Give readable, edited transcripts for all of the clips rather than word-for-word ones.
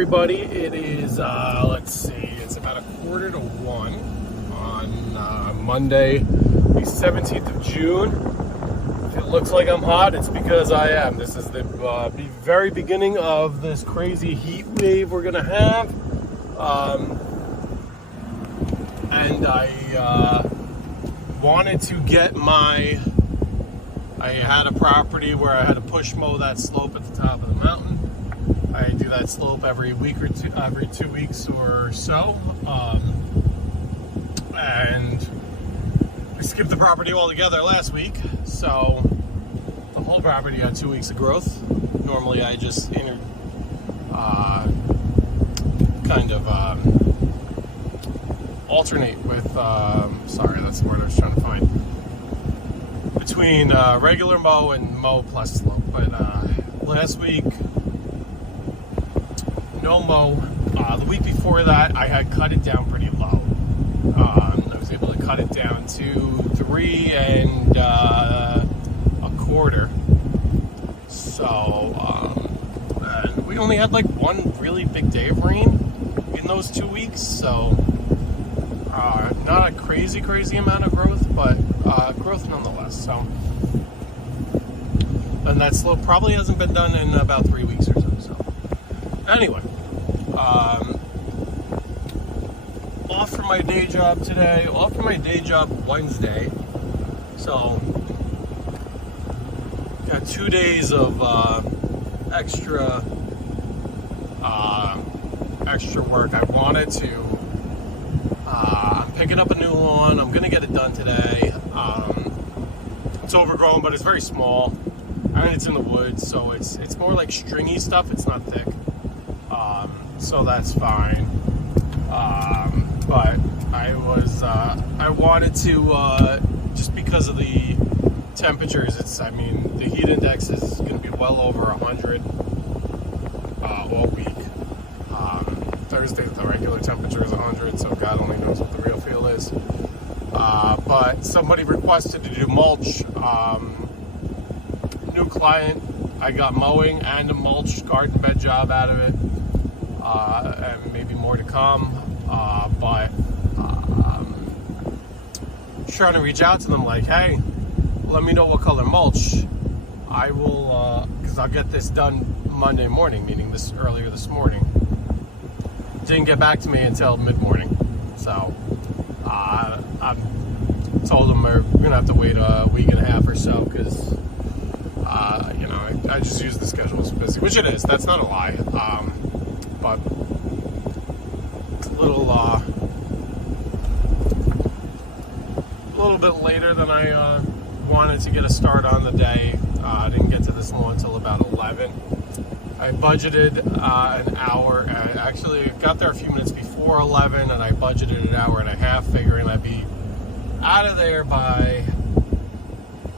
everybody. It is, let's see, it's about 1:45 on Monday, the 17th of June. If it looks like I'm hot, it's because I am. This is the very beginning of this crazy heat wave we're going to have. And I wanted to get I had a property where I had to push mow that slope at the top of the mountain. I do that slope every week or two, every 2 weeks or so. And I skipped the property altogether last week, so the whole property had 2 weeks of growth. Normally I just alternate with, sorry, that's the word I was trying to find, between regular mow and mow plus slope. But last week, no mow. The week before that, I had cut it down pretty low. I was able to cut it down to 3 1/4. So, and we only had like one really big day of rain in those 2 weeks. So, not a crazy amount of growth, but growth nonetheless. So, and that slope probably hasn't been done in about 3 weeks or so. So, anyway, off from my day job today. Off from my day job Wednesday. So, got 2 days of extra work. I wanted to. I'm picking up a new lawn. I'm gonna get it done today. It's overgrown, but it's very small, and it's in the woods, so it's more like stringy stuff. It's not thick, so that's fine. But I wanted to just because of the temperatures. The heat index is going to be well over 100 all week. Thursday, the regular temperature is 100, so God only knows what the real feel is. But somebody requested to do mulch. New client, I got mowing and a mulch garden bed job out of it, and maybe more to come. But trying to reach out to them like, hey, let me know what color mulch. I will, because I'll get this done Monday morning, meaning earlier this morning. Didn't get back to me until mid-morning, so I told them we're gonna have to wait a week and a half or so, because I just use the schedule as busy, which it is. That's not a lie, but it's a little bit later than I wanted to get a start on the day. I didn't get to this lawn until about 11. I budgeted an hour. I actually got there a few minutes before 11, and I budgeted an hour and a half, figuring I'd be out of there by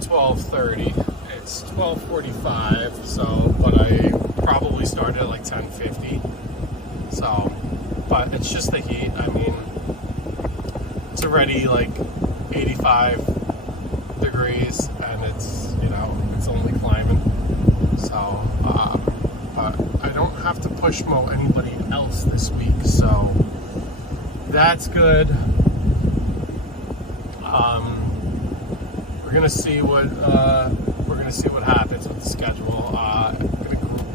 12:30. It's 12:45, so, but I probably started at like 10:50. So, but it's just the heat. It's already like 85 degrees, and it's only climbing. So, but I don't have to push mow anybody else this week, so that's good. We're gonna see what happens with the schedule.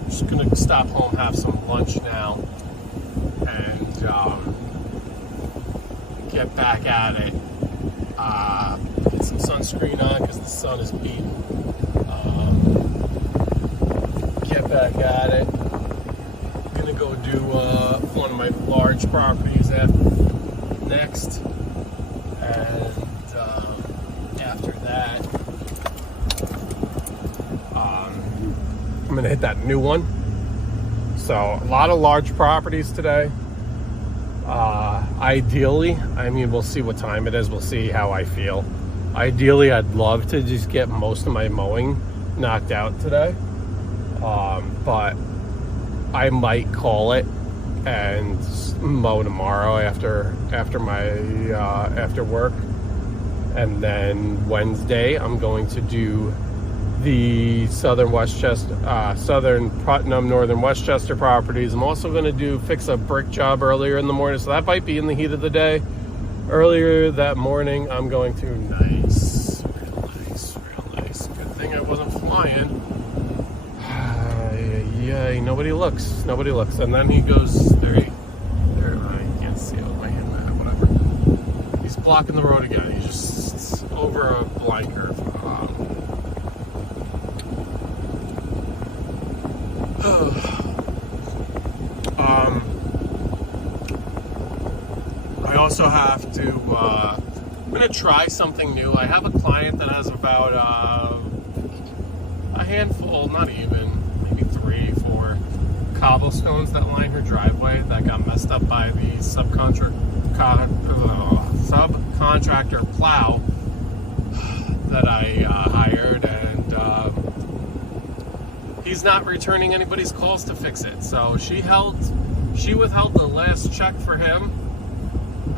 Just gonna stop home, have some lunch now, and get back at it. Get some sunscreen on because the sun is beating. Get back at it. I'm gonna go do one of my large properties next, and after that, I'm gonna hit that new one. So a lot of large properties today. Ideally, we'll see what time it is. We'll see how I feel. Ideally, I'd love to just get most of my mowing knocked out today. But I might call it and mow tomorrow after work, and then Wednesday I'm going to do the Southern Putnam, Northern Westchester properties. I'm also going to fix a brick job earlier in the morning, so that might be in the heat of the day. Earlier that morning, I'm going to real nice. Good thing I wasn't flying. Yay, nobody looks, and then he goes there. I can't see it with my hand, whatever. He's blocking the road again. He's just over a blind curve. I also have to, I'm going to try something new. I have a client that has about a handful, not even, maybe 3-4 cobblestones that line her driveway that got messed up by the subcontractor plow that I hired, and he's not returning anybody's calls to fix it. So she withheld the last check for him,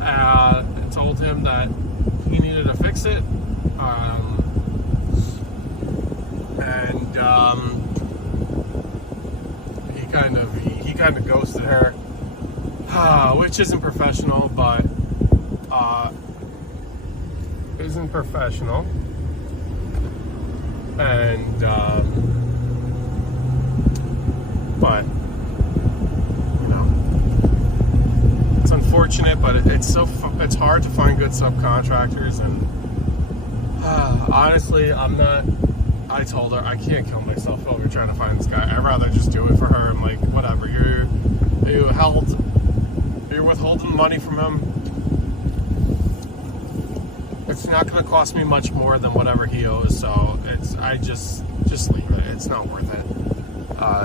and told him that he needed to fix it, he kind of ghosted her, which isn't professional, but and but you know, it's unfortunate, but it's hard to find good subcontractors, and honestly, I told her I can't kill myself over trying to find this guy. I'd rather just do it for her. I'm like, whatever, you're withholding money from him. It's not going to cost me much more than whatever he owes, so I just leave it. It's not worth it.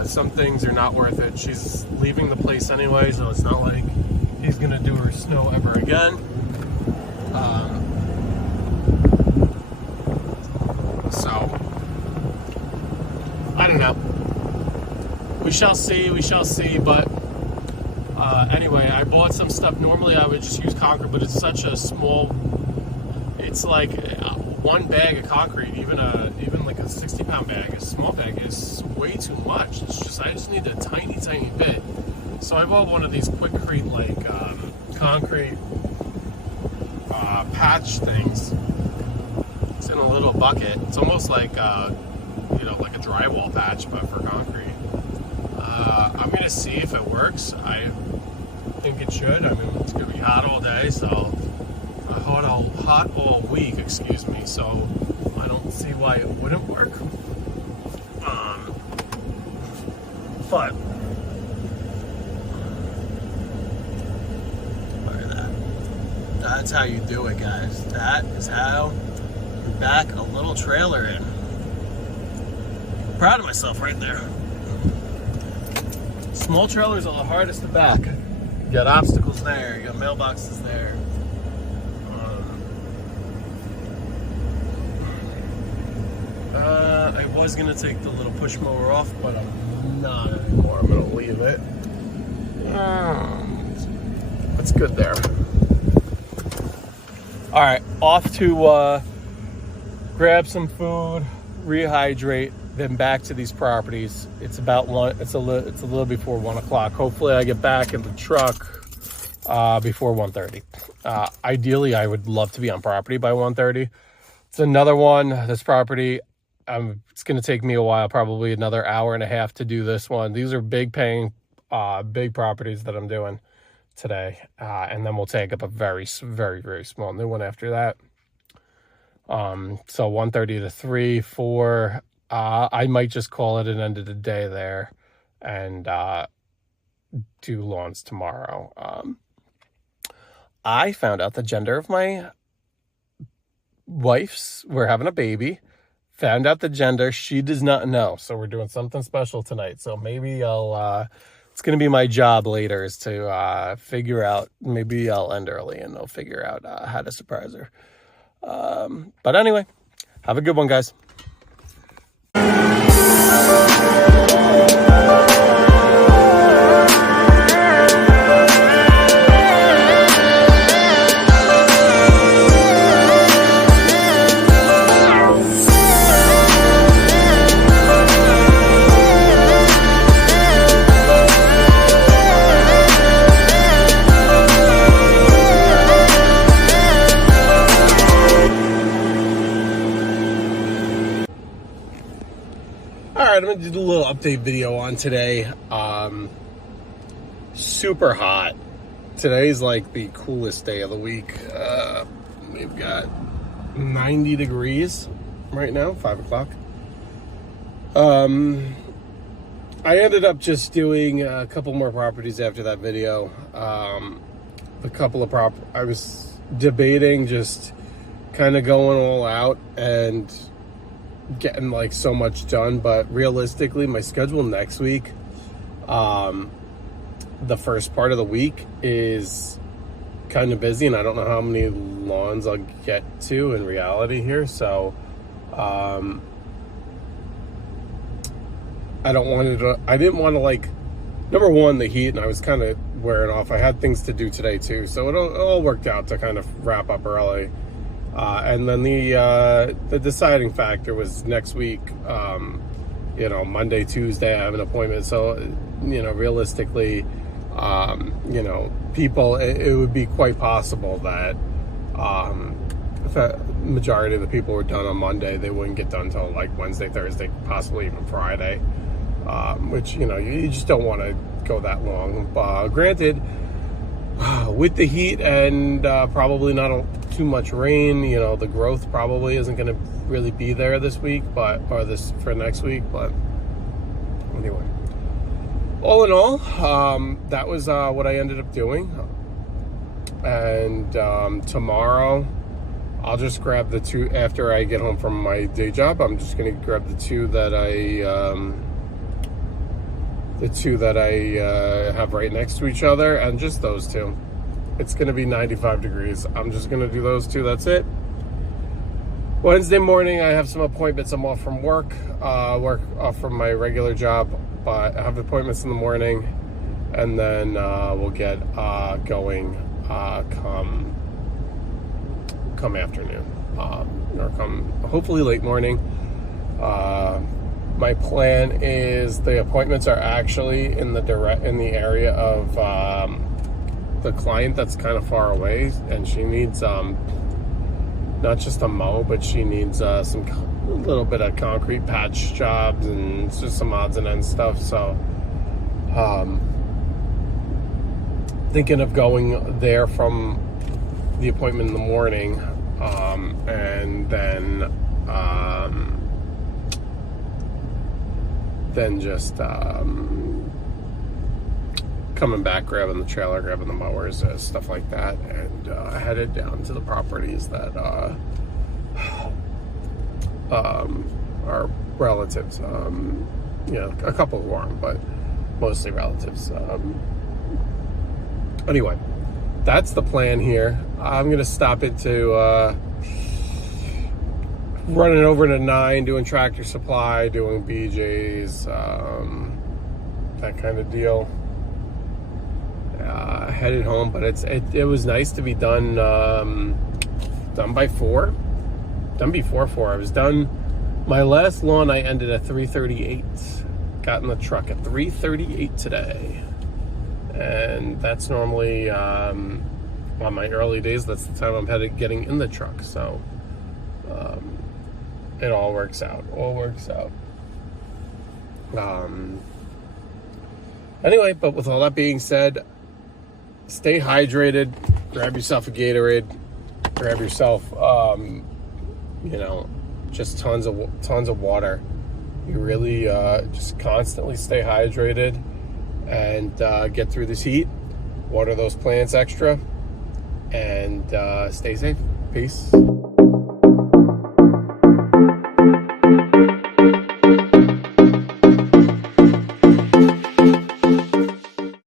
Some things are not worth it. She's leaving the place anyway, so it's not like he's going to do her snow ever again. So I don't know. We shall see, but anyway, I bought some stuff. Normally I would just use concrete, but it's such a small, it's like one bag of concrete, even like a 60-pound bag, a small bag, is way too much. I just need a tiny bit. So I bought one of these Quickcrete, like concrete patch things. It's in a little bucket. It's almost like like a drywall patch, but for concrete. I'm gonna see if it works. I think it should. I mean, it's gonna be hot all day, so hot all week, excuse me. So I don't see why it wouldn't work. But look at that. That's how you do it, guys. That is how you back a little trailer in. Proud of myself right there. Small trailers are the hardest to back. You got obstacles there, you got mailboxes there. I was gonna take the little push mower off, but I'm not anymore. I'm gonna leave it. That's good there. All right, off to grab some food, rehydrate, then back to these properties. It's about it's a little before 1 o'clock. Hopefully I get back in the truck before 1:30. Ideally, I would love to be on property by 1:30. It's another one. This property, it's going to take me a while, probably another hour and a half to do this one. These are big properties that I'm doing today, and then we'll take up a very, very, very small new one after that. So 1:30 to 3, 4. I might just call it an end of the day there, and do lawns tomorrow. I found out the gender of my wife's. We're having a baby. Found out the gender. She does not know. So we're doing something special tonight. So maybe it's going to be my job later is to figure out, maybe I'll end early and I'll figure out how to surprise her. But anyway, have a good one, guys. wanted to do a little update video on today. Super hot. Today's like the coolest day of the week. We've got 90 degrees right now, 5 o'clock. I ended up just doing a couple more properties after that video. A couple of I was debating just kind of going all out and getting like so much done, but realistically my schedule next week, the first part of the week is kind of busy, and I don't know how many lawns I'll get to in reality here, so I didn't want to like, number one, the heat, and I was kind of wearing off. I had things to do today too, so it all worked out to kind of wrap up early. And then the deciding factor was next week. Monday, Tuesday, I have an appointment. So, realistically, people, it would be quite possible that if a majority of the people were done on Monday, they wouldn't get done until like Wednesday, Thursday, possibly even Friday. Which, you just don't want to go that long. Granted, with the heat and probably not too much rain, the growth probably isn't going to really be there this week, for next week. But anyway, all in all, that was what I ended up doing. And tomorrow, I'll just grab the two after I get home from my day job. I'm just going to grab the two that I have right next to each other, and just those two. It's going to be 95 degrees. I'm just going to do those two. That's it. Wednesday morning, I have some appointments. I'm off from work off from my regular job, but I have appointments in the morning, and then we'll get going come afternoon, or come hopefully late morning. My plan is the appointments are actually in the area of the client that's kind of far away, and she needs not just a mow, but she needs a little bit of concrete patch jobs and it's just some odds and ends stuff. So thinking of going there from the appointment in the morning, and then just coming back, grabbing the trailer, grabbing the mowers, stuff like that, and headed down to the properties that are relatives. A couple who aren't, but mostly relatives. Anyway, that's the plan here. I'm going to stop it to running over to 9, doing Tractor Supply, doing BJ's, that kind of deal. Headed home, but it was nice to be done by 4, done before 4. I was done. My last lawn I ended at 3:38. Got in the truck at 3:38 today, and that's normally on my early days. That's the time I'm getting in the truck. So it all works out. Anyway, but with all that being said, stay hydrated. Grab yourself a Gatorade. Grab yourself, just tons of water. You really just constantly stay hydrated and get through this heat. Water those plants extra, and stay safe. Peace.